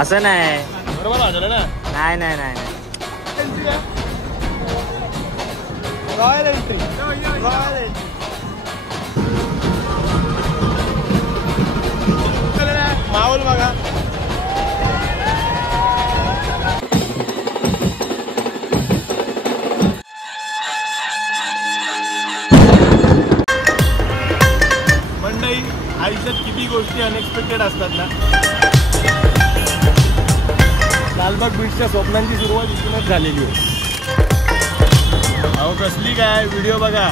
असं नाही बरोबर वाजलं ना. नाही नाही नाही रॉयल एंट्री रॉयल एंट्री माहोल बघा. मंडळी आयुष्यात किती गोष्टी अनएक्सपेक्टेड असतात ना. लालबाग बीचच्या स्वप्नांची सुरुवात इथूनच झालेली आहे. अहो कसली काय व्हिडिओ बघा.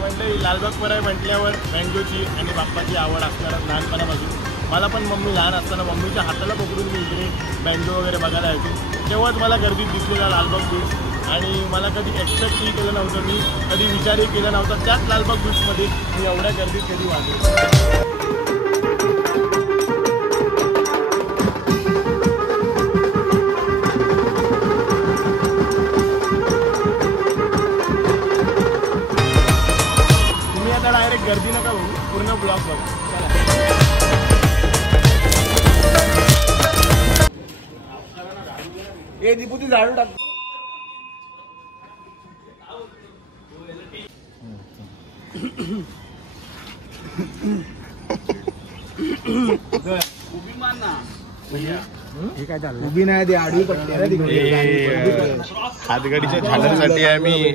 मंडळी लालबाग पराय म्हटल्यावर मँगोची आणि बाप्पाची आवड असणार लहानपणापासून. मला पण मम्मी लहान असताना मम्मीच्या हाताला पकडून मी इकडे मँगो वगैरे बघायला यायचो. तेव्हाच मला गर्दीत दिसलेला लालबाग बीच आणि मला कधी एक्सपेक्टही केलं नव्हतं. मी कधी विचारही केला नव्हता त्याच लालबाग बीचमध्ये मी एवढ्या गर्दीत कधी वागलो. तुम्ही आता डायरेक्ट गर्दी नका बघू, पूर्ण ब्लॉग बघा. ए दीपू ती झाडू टाक. उभी नाही आडवी हातगाडीच्या झाडांसाठी आम्ही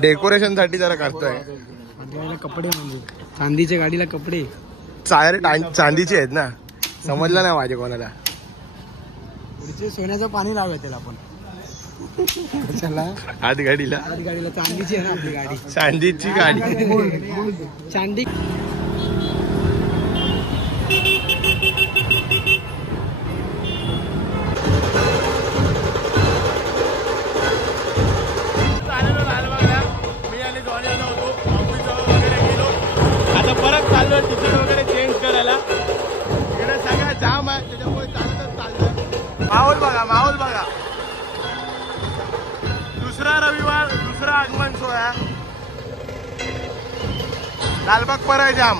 डेकोरेशन साठी जरा करतोय. कपडे म्हणजे चांदीच्या गाडीला कपडे चांदीचे आहेत ना. समजलं नाही माझे कोणाला. सोन्याचं पाणी लावूया त्याला आपण. हातगाडीला चांदीची आहे ना आपली गाडी. चांदीची गाडी चांदी. मी आणि जॉनी आलो होतो ऑफिस वगैरे गेलो. आता परत चाललोय तिकीट वगैरे चेंज करायला. इकडे सगळं जाम आहे त्याच्यामुळे चालतच चाललंय. माहोल बघा माहोल बघा. दुसरा रविवार दुसरा आगमन सोहळा. लालबाग पराय जाम.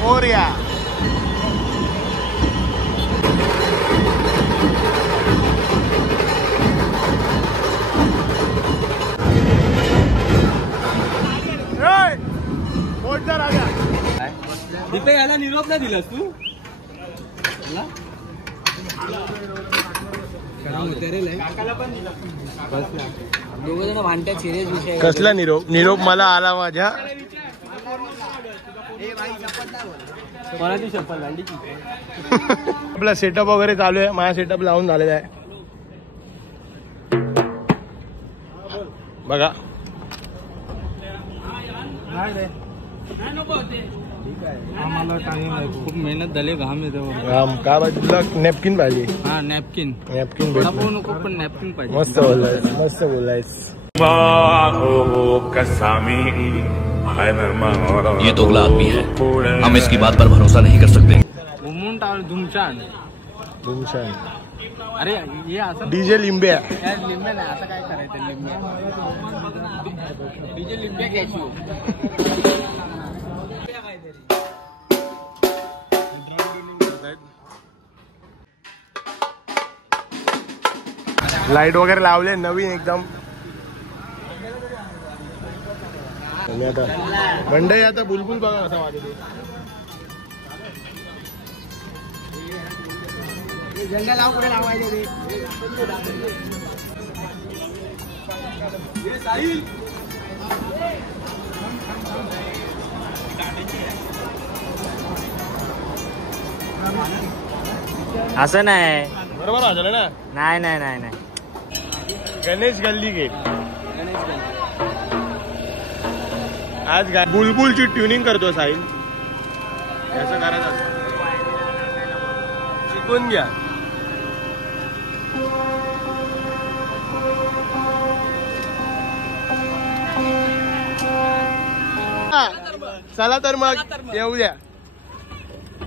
मोरया. दीपे याला निरोप नाही दिलास तू. कसला निरोप. निरोप मला आला माझ्या. आपला सेटअप वगैरे चालू आहे. माझा सेटअप लावून झालेला आहे बघा. खूप मेहनत झाली. घाम येतो. घाम का तुला नॅपकिन पाहिजे. हा नॅपकिन. नॅपकिन नको पण नॅपकिन पाहिजे. मस्त बोलायच मस्त बोलायच. ये दोगला आदमी है, हम इसकी बात पर भरोसा नहीं कर सकते। धुमशान धुमशान अरे हे असं डीजे लिंब्या लिंब्या नाही आता काय करायचं लिंब्या डीजे लिंब्या घ्यायची लाईट वगैरे लावले नवीन एकदम आणि आता मंडई आता बुलबुल बघा कसा वाजतो झेंडा लाव पुढे लावायचे ते असं नाही बरोबर वाजलं ना नाही नाही नाही नाही गणेश गल्ली गेट आज बुलबुलची ट्युनिंग करतो साहिल असं करायचं असतं शिकून घ्या चला तर मग येऊ द्या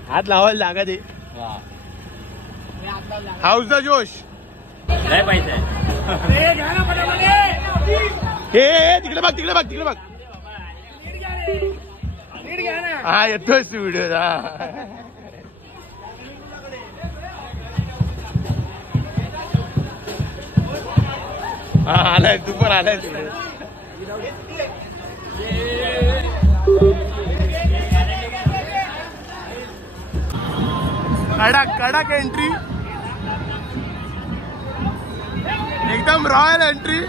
हात लावायला लागा ते हाऊसचा जोश काय पाहिजे हे तिकडे बघ तिकडे बघ तिकडे बघ हा येतोय तू व्हिडिओ हा आलाय तू पण आलाय कडक कडक एंट्री एकदम रॉयल एंट्री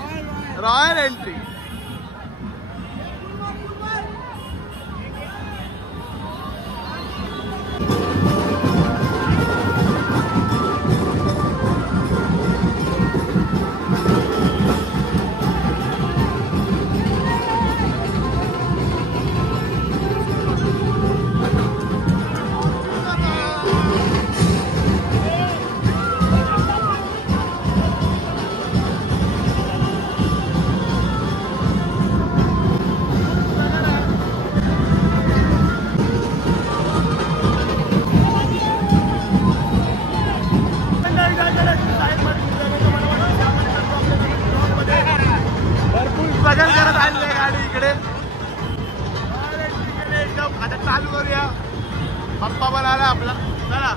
रॉयल एंट्री बघल करत आणले गाडी इकडे एकदम आता चालू करूया पप्पा पण आला आपला चला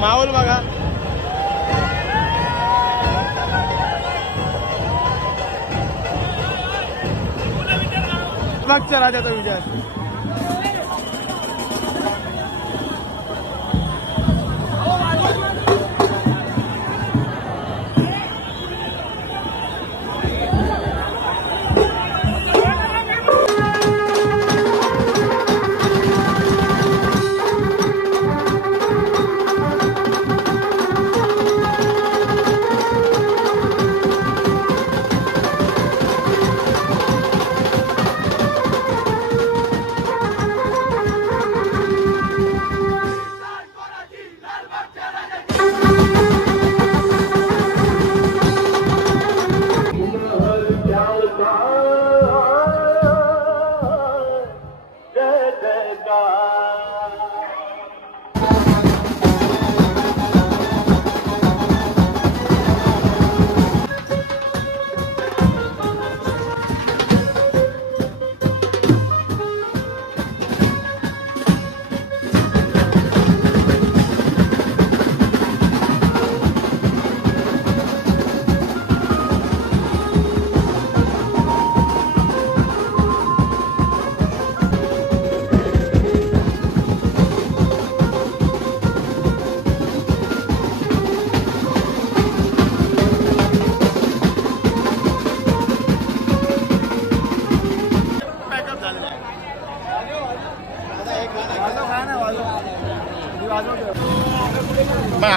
माहोल बघा बघ चला त्याचा विचार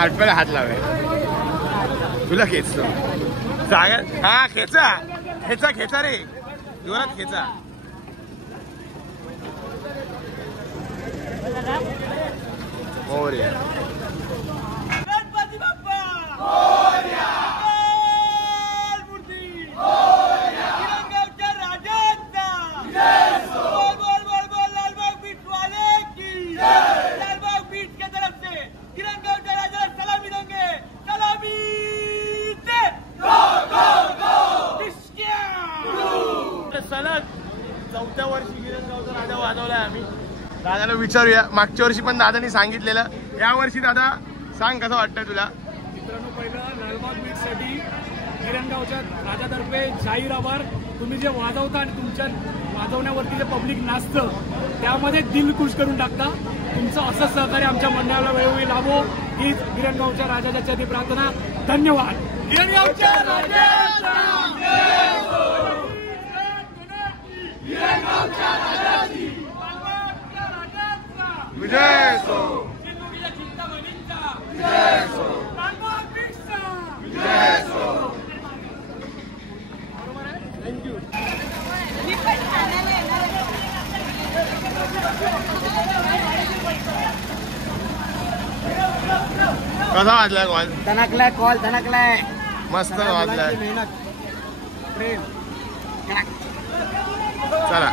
आठव्याला हात लावे तुला खेचतो जागा हा खेचा खेचा खेचा रे जोरात खेचा हो रे सलग चौथ्या वर्षी गिरणगावचा राजा वाजवलाय आम्ही दादाला विचारूया मागच्या वर्षी पण दादानी सांगितलेलं या वर्षी दादा सांग कसं वाटतंय तुला मित्रांनो पहिलं लालबाग बीचसाठी गिरणगावच्या राजातर्फे जाहीर आभार तुम्ही जे वाजवता आणि तुमच्या वाजवण्यावरती जे पब्लिक नाचतं त्यामध्ये दिल खुश करून टाकता तुमचं असं सहकार्य आमच्या मंडळाला वेळोवेळी लाभो हीच गिरणगावच्या राजाच्या चरणी प्रार्थना धन्यवाद गिरणगावच्या राजाचा विजय सो कसा वाजलाय कॉल धनकलाय कॉल धनकलाय मस्त वाजलाय मेहनत प्रेम चला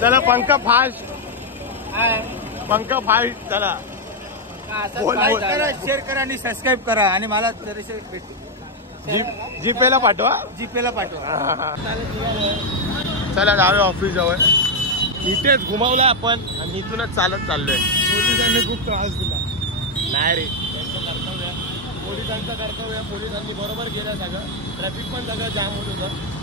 चला पंख फास्ट चला बोल, बोल. शेअर करा आणि सबस्क्राईब करा आणि मला जीपेला पाठवा जीपेला पाठवा चला जाऊया ऑफिस जवळ इथेच घुमावलं आपण आणि इथूनच चालत चाललोय पोलिसांनी खूप त्रास दिला नाही रे पोलिसांचं कर्तव्य पोलिसांनी बरोबर केलं सगळं ट्रॅफिक पण सगळं जाम होत होतं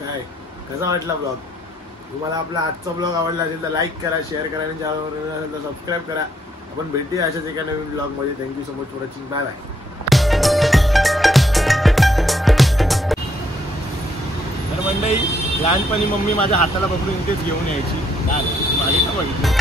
काय कसा वाटला ब्लॉग तुम्हाला आपला आजचा ब्लॉग आवडला असेल तर लाईक करा शेअर करा आणि चॅनलवर नवीन असेल तर सबस्क्राईब करा आपण भेटूया अशाच एका नवीन ब्लॉगमध्ये thank you so much for watching bye bye तर मंडळी लहानपणी मम्मी माझ्या हाताला पकडून इथेच घेऊन यायची मागे का बघितलं